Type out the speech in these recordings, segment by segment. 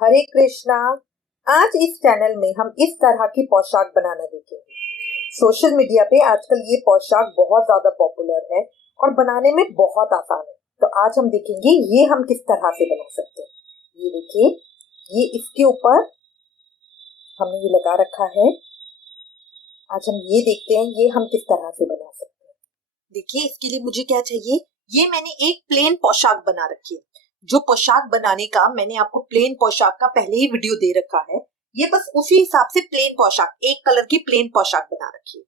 हरे कृष्णा। आज इस चैनल में हम इस तरह की पोशाक बनाना देखेंगे। सोशल मीडिया पे आजकल ये पोशाक बहुत ज्यादा पॉपुलर है और बनाने में बहुत आसान है। तो आज हम देखेंगे ये हम किस तरह से बना सकते हैं। ये देखिए, ये इसके ऊपर हमने ये लगा रखा है। आज हम ये देखते हैं ये हम किस तरह से बना सकते हैं। देखिए, इसके लिए मुझे क्या चाहिए। ये मैंने एक प्लेन पोशाक बना रखी है। जो पोशाक बनाने का मैंने आपको प्लेन पोशाक का पहले ही वीडियो दे रखा है। ये बस उसी हिसाब से प्लेन पोशाक, एक कलर की प्लेन पोशाक बना रखी है।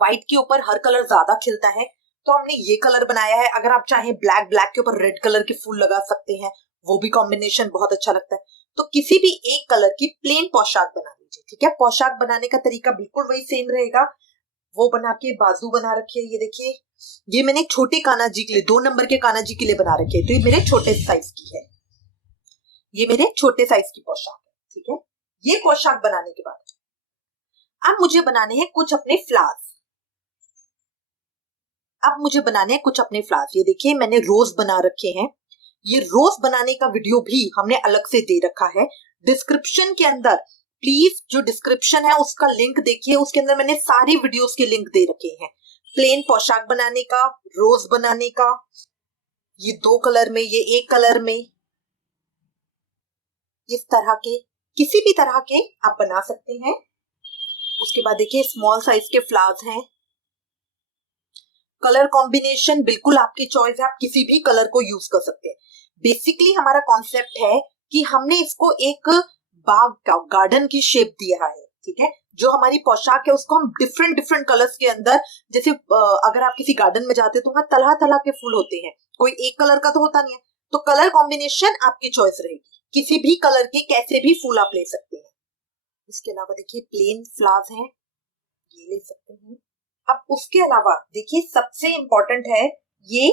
व्हाइट के ऊपर हर कलर ज्यादा खिलता है, तो हमने ये कलर बनाया है। अगर आप चाहें ब्लैक के ऊपर रेड कलर के फूल लगा सकते हैं, वो भी कॉम्बिनेशन बहुत अच्छा लगता है। तो किसी भी एक कलर की प्लेन पोशाक बना लीजिए। ठीक है, पोशाक बनाने का तरीका बिल्कुल वही सेम रहेगा। वो बना के बाजू बना रखी है। ये देखिए, ये मैंने छोटे कान्हा जी के लिए, 2 नंबर के कान्हा जी के लिए बना रखी है। तो ये मेरे छोटे साइज की है। ये मेरे छोटे साइज की पोशाक है। ठीक है, ये पोशाक बनाने के बाद अब मुझे बनाने हैं कुछ अपने फ्लावर्स। ये देखिए, मैंने रोज बना रखे हैं। ये रोज बनाने का वीडियो भी हमने अलग से दे रखा है डिस्क्रिप्शन के अंदर। प्लीज जो डिस्क्रिप्शन है उसका लिंक देखिए, उसके अंदर मैंने सारी वीडियोस के लिंक दे रखे हैं। प्लेन पोशाक बनाने का, रोज बनाने का, ये 2 कलर में, ये 1 कलर में, इस तरह के किसी भी तरह के आप बना सकते हैं। उसके बाद देखिए, स्मॉल साइज के फ्लावर्स हैं। कलर कॉम्बिनेशन बिल्कुल आपकी चॉइस है, आप किसी भी कलर को यूज कर सकते हैं। बेसिकली हमारा कॉन्सेप्ट है कि हमने इसको एक बाग का, गार्डन की शेप दिया है। ठीक है, जो हमारी पोशाक है उसको हम डिफरेंट डिफरेंट कलर्स के अंदर, जैसे अगर आप किसी गार्डन में जाते हैं तो वहां तरह तरह के फूल होते हैं, कोई एक कलर का तो होता नहीं है। तो कलर कॉम्बिनेशन आपकी चॉइस रहेगी, किसी भी कलर के कैसे भी फूल आप ले सकते हैं। इसके अलावा देखिए, प्लेन फ्लावर्स हैं, ये ले सकते हैं। अब उसके अलावा देखिए, सबसे इंपॉर्टेंट है ये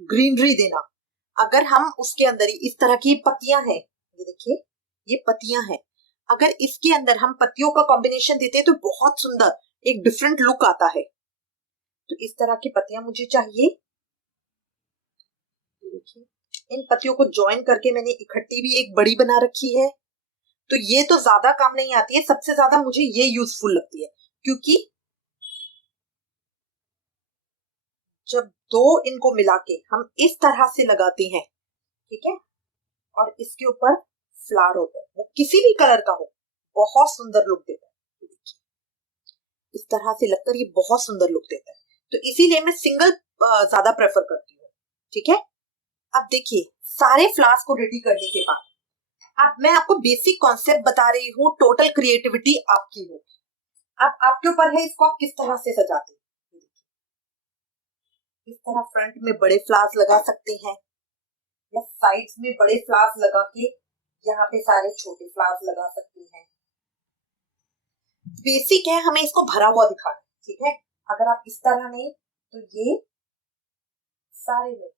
ग्रीनरी देना। अगर हम उसके अंदर इस तरह की पत्तियां हैं, ये देखिए, ये पत्तियां हैं, अगर इसके अंदर हम पत्तियों का कॉम्बिनेशन देते हैं तो बहुत सुंदर एक डिफरेंट लुक आता है। तो इस तरह की पत्तियां मुझे चाहिए। देखिए, इन पत्तियों को ज्वाइन करके मैंने इकट्ठी भी एक बड़ी बना रखी है। तो ये तो ज्यादा काम नहीं आती है, सबसे ज्यादा मुझे ये यूजफुल लगती है, क्योंकि जब दो इनको मिला के हम इस तरह से लगाते हैं, ठीक है, और इसके ऊपर फ्लावर होता है, वो किसी भी कलर का हो, बहुत सुंदर लुक देता है। इस तरह से लगकर ये बहुत सुंदर लुक देता है। तो इसीलिए मैं सिंगल ज्यादा प्रेफर करती हूँ। ठीक है, अब देखिए, सारे फ्लावर्स को रेडी करने के बाद अब मैं आपको बेसिक कॉन्सेप्ट बता रही हूँ, टोटल क्रिएटिविटी आपकी हो। अब आपके ऊपर है इसको आप किस तरह से सजाते हैं। इस तरह फ्रंट में बड़े फ्लावर्स लगा सकते हैं, या साइड्स में बड़े फ्लावर्स लगा के यहाँ पे सारे छोटे फ्लावर्स लगा सकते हैं। बेसिक है, हमें इसको भरा हुआ दिखाना। ठीक है, अगर आप इस तरह नहीं, तो ये सारे में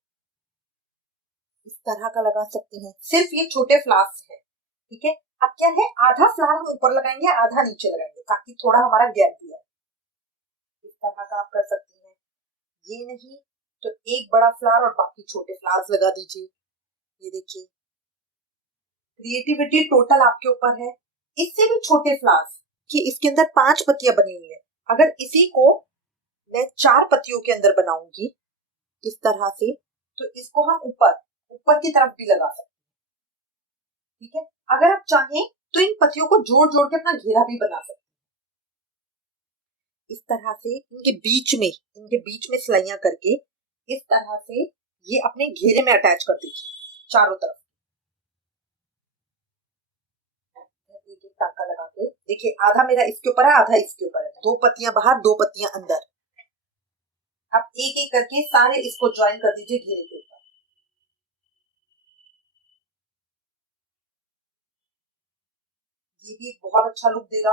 इस तरह का लगा सकते हैं। सिर्फ ये छोटे फ्लावर्स हैं। ठीक है, अब क्या है, आधा फ्लावर हम ऊपर लगाएंगे, आधा नीचे लगाएंगे, ताकि थोड़ा हमारा गैप भी है। इस तरह का आप कर सकते हैं। ये नहीं तो एक बड़ा फ्लावर और बाकी छोटे फ्लावर्स लगा दीजिए। ये देखिए, क्रिएटिविटी टोटल आपके ऊपर है। इससे भी छोटे फ्लावर्स, कि इसके अंदर 5 पत्तियां बनी हुई है, अगर इसी को मैं 4 पत्तियों के अंदर बनाऊंगी इस तरह से, तो इसको हम ऊपर ऊपर की तरफ भी लगा सकते हैं। ठीक है, अगर आप चाहें तो इन पत्तियों को जोड़ जोड़ के अपना घेरा भी बना सकते हैं। इस तरह से इनके बीच में सिलाइयां करके इस तरह से ये अपने घेरे में अटैच कर दीजिए चारों तरफ। एक एक टाका लगा के देखिए, आधा मेरा इसके ऊपर है, आधा इसके ऊपर है, 2 पत्तियां बाहर, 2 पत्तियां अंदर। अब एक एक करके सारे इसको ज्वाइन कर दीजिए घेरे के ऊपर। ये भी एक बहुत अच्छा लुक देगा।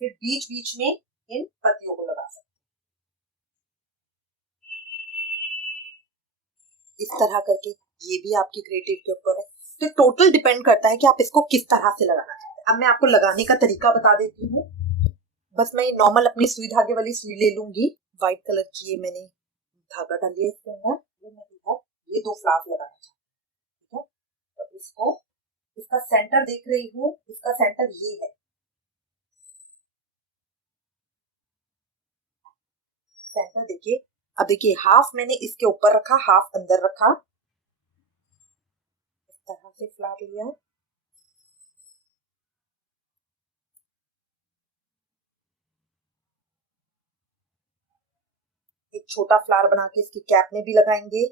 फिर बीच बीच में इन पत्तियों को लगा सकते हैं। इस तरह करके ये भी आपकी क्रिएटिव के ऊपर है। तो टोटल डिपेंड करता है कि आप इसको किस तरह से लगाना चाहते हैं। अब मैं आपको लगाने का तरीका बता देती हूँ। बस मैं नॉर्मल अपनी सुई धागे वाली सुई ले लूंगी। व्हाइट कलर की ये मैंने धागा डाल दिया इसके अंदर। ये 2 फ्लावर्स लगाना चाहती हूँ। इसको, इसका सेंटर देख रही हूँ, इसका सेंटर ये है, सेंटर देखिए। अब देखिए हाफ मैंने इसके ऊपर रखा, हाफ अंदर रखा, इस तरह से फ्लावर लिया, एक छोटा फ्लावर बना के इसकी कैप में भी लगाएंगे।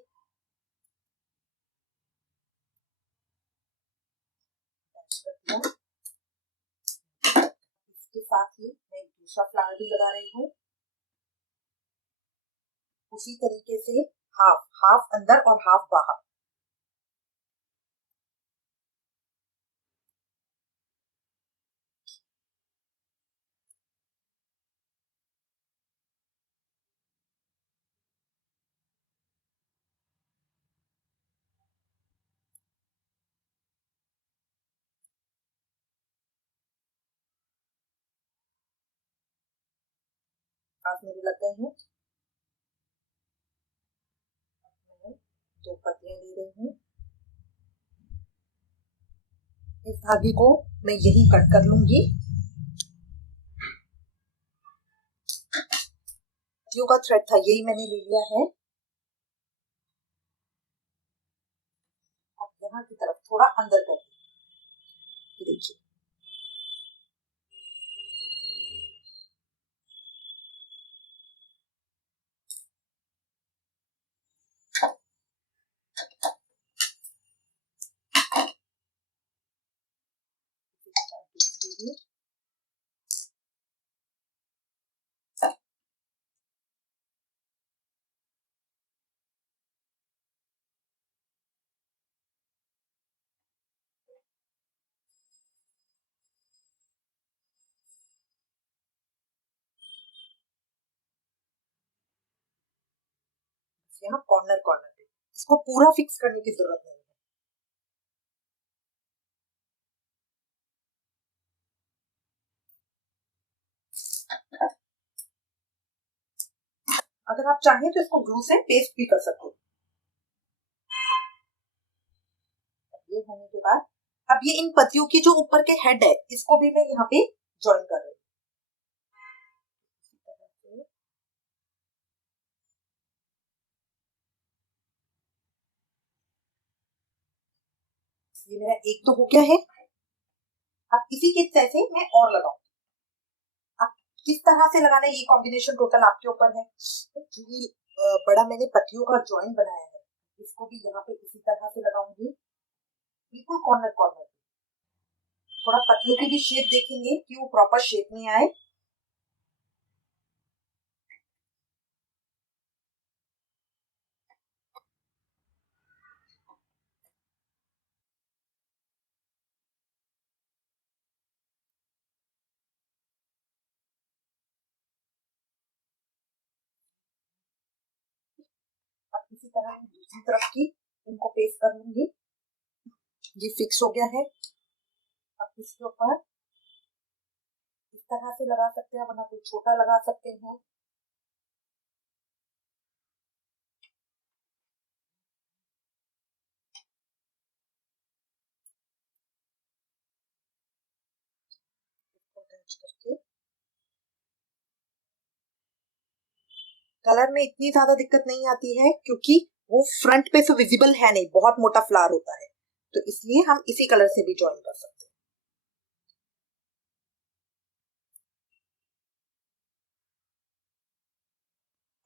इसके साथ ही मैं एक दूसरा फ्लावर भी लगा रही हूँ, उसी तरीके से हाफ हाफ अंदर और हाफ बाहर। हाथ मेरे लग गए हैं, मैं 2 पत्तियां ले रही हूँ, इस धागे को मैं यही कट कर लूंगी। पत्तियों का थ्रेड था यही मैंने ले लिया है। अब यहाँ की तरफ थोड़ा अंदर कर देखिए, यहाँ कॉर्नर कॉर्नर पे, इसको पूरा फिक्स करने की जरूरत नहीं है। अगर आप चाहें तो इसको ग्लू से पेस्ट भी कर सकते हो। ये होने के बाद अब ये इन पत्तियों की जो ऊपर के हेड है इसको भी मैं यहाँ पे ज्वाइन कर रही हूँ। ये मेरा एक तो हो गया है। अब इसी के जैसे मैं और लगाऊं, अब किस तरह से लगाना है ये कॉम्बिनेशन टोटल आपके ऊपर है। जो ये बड़ा मैंने पत्तियों का ज्वाइन बनाया है इसको भी यहाँ पे इसी तरह से लगाऊंगी, बिल्कुल कॉर्नर कॉर्नर। थोड़ा पत्तियों की भी शेप देखेंगे कि वो प्रॉपर शेप में आए। अब इसी तरह दूसरी तरफ की इनको पेस्ट कर लूंगी। ये फिक्स हो गया है। अब इसके ऊपर इस तरह से लगा सकते हैं, वरना कोई छोटा लगा सकते हैं। अटैच करके कलर में इतनी ज्यादा दिक्कत नहीं आती है क्योंकि वो फ्रंट पे से विजिबल है नहीं, बहुत मोटा फ्लावर होता है, तो इसलिए हम इसी कलर से भी ज्वाइन कर सकते हैं।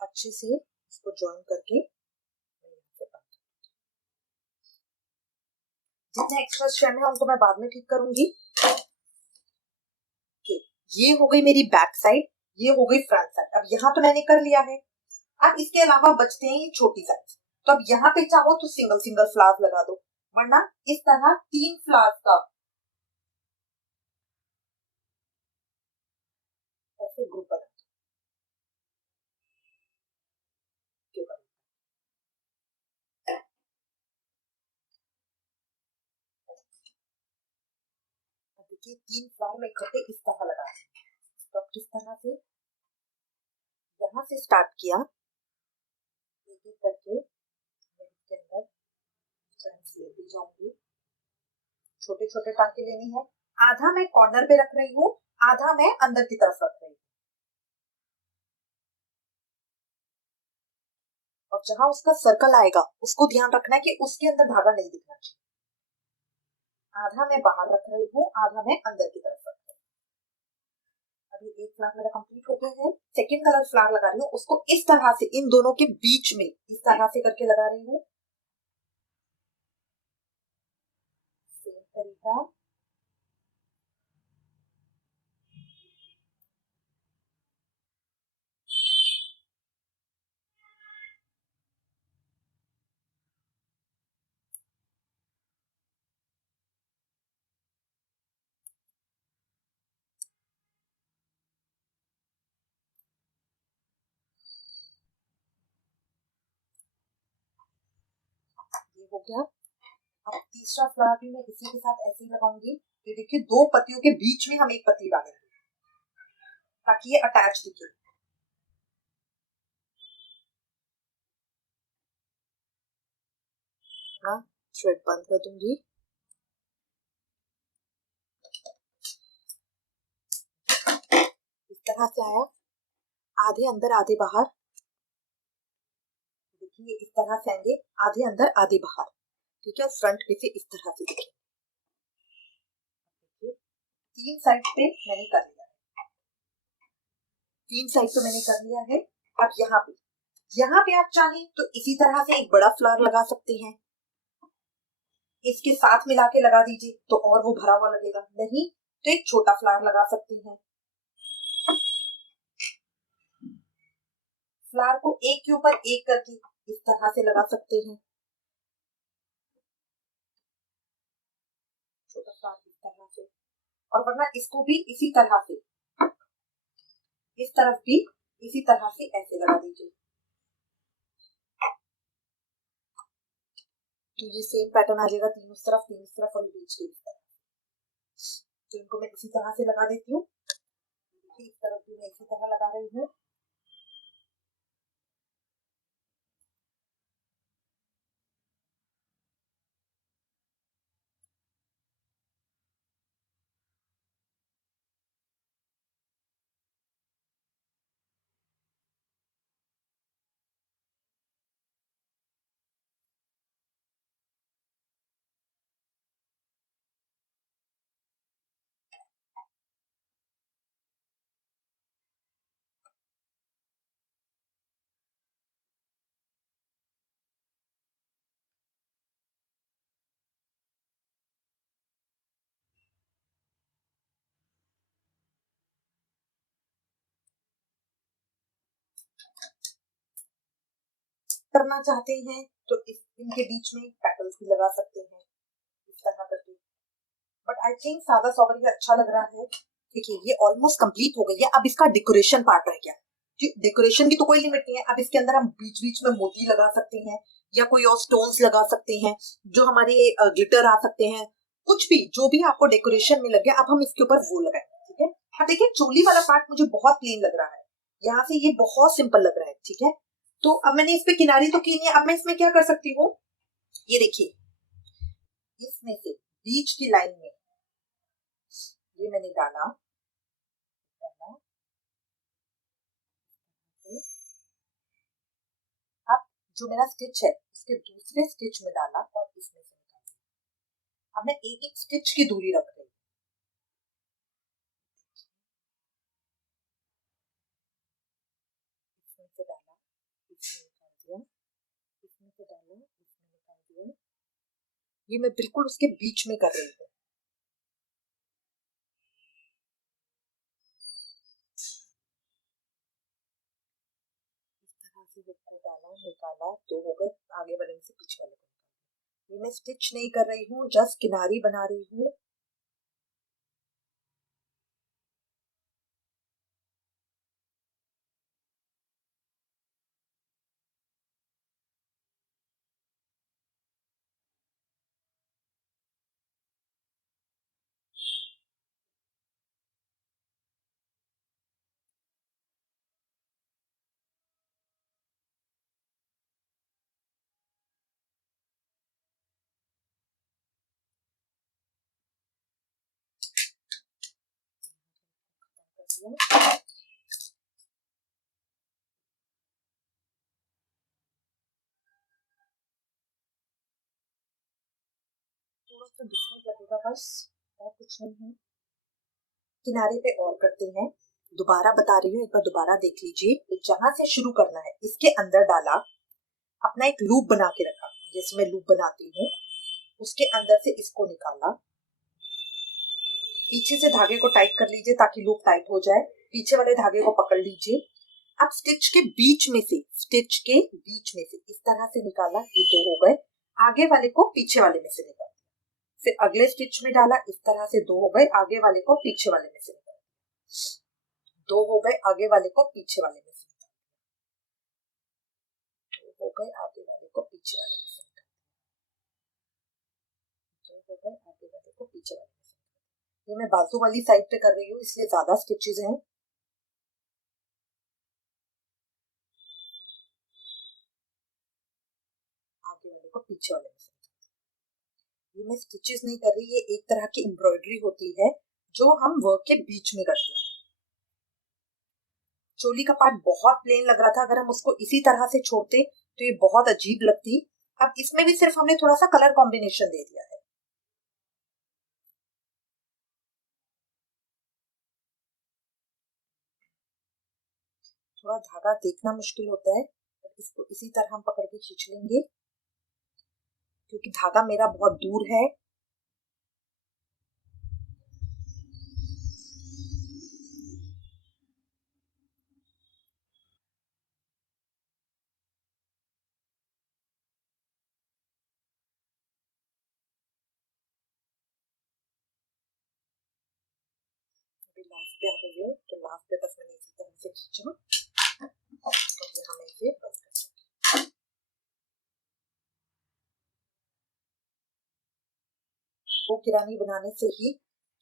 अच्छे से इसको ज्वाइन करके जितने एक्स्ट्रा स्ट्रैंड है उनको मैं बाद में ठीक करूंगी। ये हो गई मेरी बैक साइड, ये हो गई फ्रंट साइड। अब यहाँ तो मैंने कर लिया है। अब इसके अलावा बचते हैं ये छोटी साइज, तो अब यहाँ पे चाहो तो सिंगल सिंगल फ्लावर लगा दो, वरना इस तरह 3 फ्लावर का ऐसे ग्रुप बना के बना। अब देखिए 3 फ्लावर में इकट्ठे इस तरह लगा, तो अब किस तरह से यहाँ से स्टार्ट किया, एक एक करके मैं इसके अंदर लेती जाऊंगी। छोटे छोटे टांके लेने हैं। आधा मैं कॉर्नर पे रख रही हूँ, आधा मैं अंदर की तरफ रख रही हूँ। और जहां उसका सर्कल आएगा उसको ध्यान रखना है कि उसके अंदर धागा नहीं दिखना चाहिए। आधा मैं बाहर रख रही हूँ, आधा मैं अंदर की तरफ रख रही हूँ। अभी एक फ्लावर मेरा कंप्लीट हो गया है। सेकेंड कलर फ्लावर लगा रही हूँ, उसको इस तरह से इन दोनों के बीच में इस तरह से करके लगा रही हूँ। सेम तरीका। ये हो गया। अब तीसरा फ्लावर भी मैं इसी के साथ ऐसे ही लगाऊंगी। ये देखिए, दो पत्तियों के बीच में हम एक पत्ती डालेंगे ताकि ये अटैच दिखे। हाँ, थ्रेड बंद कर दूंगी। इस तरह से आया, आधे अंदर आधे बाहर। देखिए इस तरह से आएंगे, आधे अंदर आधे बाहर। ठीक है, फ्रंट पे से इस तरह से देखिए। तीन साइड पे मैंने कर लिया है। तीन साइड पे मैंने कर लिया है। अब यहाँ पे आप चाहें तो इसी तरह से एक बड़ा फ्लावर लगा सकते हैं, इसके साथ मिला के लगा दीजिए तो और वो भरा हुआ लगेगा। नहीं तो एक छोटा फ्लावर लगा सकते हैं। फ्लावर को एक के ऊपर एक करके इस तरह से लगा सकते हैं। छोटा फ्लावर इस तरह से, और वरना इसको भी इसी तरह से, इस तरफ भी इसी तरह से ऐसे लगा दीजिए। तो ये सेम पैटर्न आ जाएगा तीनों तरफ, तीन तरफ और बीच की तरफ। तो इनको मैं इसी तरह से लगा देती हूँ। इस तरफ भी मैं इसी तरह लगा रही हूँ। करना चाहते हैं तो इनके बीच में पेटल्स भी लगा सकते हैं इस तरह करके। बट आई थिंक सादा सॉबरी अच्छा लग रहा है। देखिए ये ऑलमोस्ट कंप्लीट हो गई है। अब इसका डेकोरेशन पार्ट रह गया। डेकोरेशन की तो कोई लिमिट नहीं है। अब इसके अंदर हम बीच बीच में मोती लगा सकते हैं या कोई और स्टोन्स लगा सकते हैं, जो हमारे ग्लिटर आ सकते हैं। कुछ भी जो भी आपको डेकोरेशन में लगे, अब हम इसके ऊपर वो लगाएंगे। ठीक है। अब देखिए चोली वाला पार्ट मुझे बहुत प्लेन लग रहा है, यहाँ से ये बहुत सिंपल लग रहा है। ठीक है, तो अब मैंने इस पे किनारी तो की नहीं, अब मैं इसमें क्या कर सकती हूँ, ये देखिए इसमें से बीच की लाइन में ये मैंने डाला, डाला। अब जो मेरा स्टिच है उसके दूसरे स्टिच में डाला और इसमें से निकाला। अब मैं एक एक स्टिच की दूरी रख रही हूँ। इसमें से डाला, इसमें निकाल दिया, इसमें से डाला, इसमें निकाल दिया। ये मैं बिल्कुल उसके बीच में कर रही हूँ। इस तरह से इसको डाला, निकाला, तो हो गए आगे वाले से पीछे वाले को। ये मैं स्टिच नहीं कर रही हूँ, जस्ट किनारी बना रही हूँ। दिया। थोड़ा सा डिफरेंट लगेगा बस, और कुछ नहीं है। किनारे पे और करते हैं। दोबारा बता रही हूँ, एक बार दोबारा देख लीजिए। जहां से शुरू करना है इसके अंदर डाला, अपना एक लूप बना के रखा, जैसे मैं लूप बनाती हूँ, उसके अंदर से इसको निकाला, पीछे से धागे को टाइट कर लीजिए ताकि लूप टाइट हो जाए। पीछे वाले धागे को पकड़ लीजिए। अब स्टिच के बीच में से, स्टिच के बीच में से इस तरह से निकाला, ये दो हो गए। आगे वाले को पीछे वाले में से निकाला, फिर अगले स्टिच में डाला, इस तरह से दो हो गए। आगे वाले को पीछे वाले में से निकाला, दो हो गए। आगे वाले को पीछे वाले में से, दो हो गए। आगे वाले को पीछे वाले में से, दो हो गए। आगे वाले को पीछे वाले में से। ये मैं बाजू वाली साइड पे कर रही हूँ, इसलिए ज्यादा स्टिचेस हैं। आगे वाले को पीछे वाले में से। ये मैं स्टिचेस नहीं कर रही, ये एक तरह की एम्ब्रॉयडरी होती है जो हम वर्क के बीच में करते हैं। चोली का पार्ट बहुत प्लेन लग रहा था, अगर हम उसको इसी तरह से छोड़ते तो ये बहुत अजीब लगती। अब इसमें भी सिर्फ हमने थोड़ा सा कलर कॉम्बिनेशन दे दिया है। थोड़ा धागा देखना मुश्किल होता है, तो इसको इसी तरह हम पकड़ के खींच लेंगे, क्योंकि धागा मेरा बहुत दूर है। अभी लास्ट पे आ गई है, तो लास्ट पे बस मैंने इसी तरह से खींचा, और यहाँ मैं इसे बंद कर सकती हूँ। वो किरानी बनाने से ही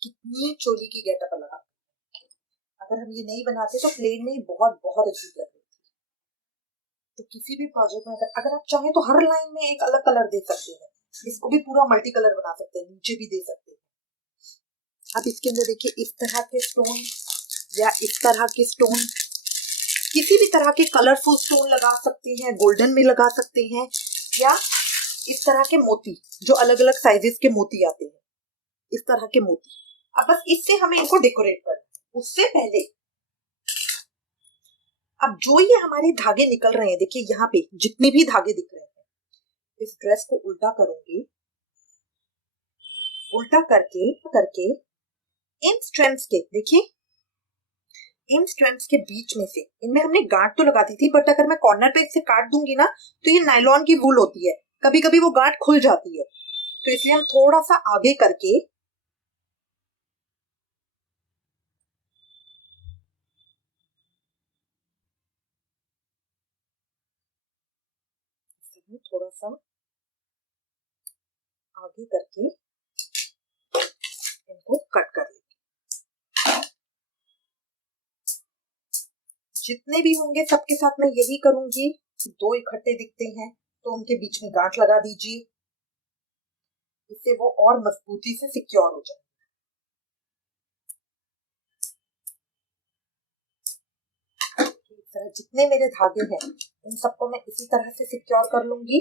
कितनी चोली की गेटअप अलग आती है। अगर हम ये नहीं बनाते तो प्लेन में बहुत बहुत अजीब लगती है। तो किसी भी प्रोजेक्ट में अगर आप चाहें तो हर लाइन में एक अलग कलर दे सकते हैं। इसको भी पूरा मल्टी कलर बना सकते हैं, नीचे भी दे सकते हैं। अब इसके अंदर देखिए, इस तरह के स्टोन या इस तरह के स्टोन, किसी भी तरह के कलरफुल स्टोन लगा सकते हैं, गोल्डन में लगा सकते हैं, या इस तरह के मोती, जो अलग अलग साइजेस के मोती आते हैं, इस तरह के मोती। अब बस इससे हमें इनको डेकोरेट करना है। उससे पहले अब जो ये हमारे धागे निकल रहे हैं, देखिए यहाँ पे जितने भी धागे दिख रहे हैं, इस ड्रेस को उल्टा करूंगी, उल्टा करके करके इन स्ट्रैंड्स के, देखिए इन स्ट्रैंड्स के बीच में से, इनमें हमने गांठ तो लगा दी थी, बट अगर मैं कॉर्नर पे इसे काट दूंगी ना, तो ये नायलॉन की वूल होती है, कभी कभी वो गांठ खुल जाती है, तो इसलिए हम थोड़ा सा आगे करके थोड़ा सा आगे करके इनको कट कर लेंगे। जितने भी होंगे सबके साथ मैं यही करूंगी। दो इकट्ठे दिखते हैं तो उनके बीच में गांठ लगा दीजिए, इससे वो और मजबूती से सिक्योर हो जाए। इस तरह जितने मेरे धागे हैं उन सबको मैं इसी तरह से सिक्योर कर लूंगी।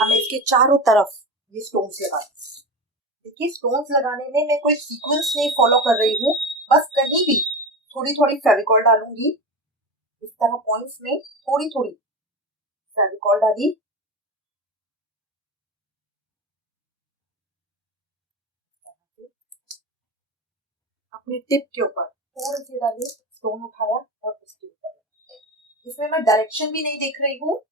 अब मैं इसके चारों तरफ ये स्टोन्स लगा, देखिए स्टोन्स लगाने में मैं कोई सीक्वेंस नहीं फॉलो कर रही हूँ, बस कहीं भी थोड़ी थोड़ी फेविकॉल डालूंगी, इस तरह पॉइंट्स में थोड़ी थोड़ी फेविकॉल डाली, अपने टिप के ऊपर थोड़ी सी डाली, स्टोन उठाया और इसके ऊपर। इसमें मैं डायरेक्शन भी नहीं देख रही हूँ,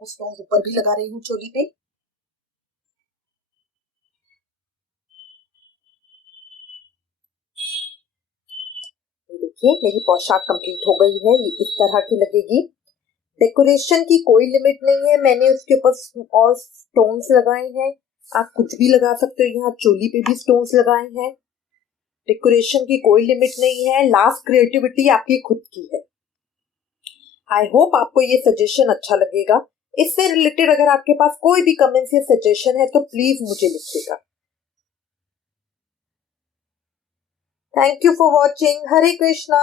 कुछ स्टोन्स ऊपर भी लगा रही हूँ चोली पे। देखिए मेरी पोशाक कंप्लीट हो गई है, ये इस तरह की लगेगी। डेकोरेशन की कोई लिमिट नहीं है, मैंने उसके ऊपर और स्टोन्स लगाए हैं, आप कुछ भी लगा सकते हो। यहाँ चोली पे भी स्टोन्स लगाए हैं। डेकोरेशन की कोई लिमिट नहीं है, लास्ट क्रिएटिविटी आपकी खुद की है। आई होप आपको ये सजेशन अच्छा लगेगा। इससे रिलेटेड अगर आपके पास कोई भी कमेंट्स या सजेशन है तो प्लीज मुझे लिखिएगा। Thank you for watching. Hare Krishna.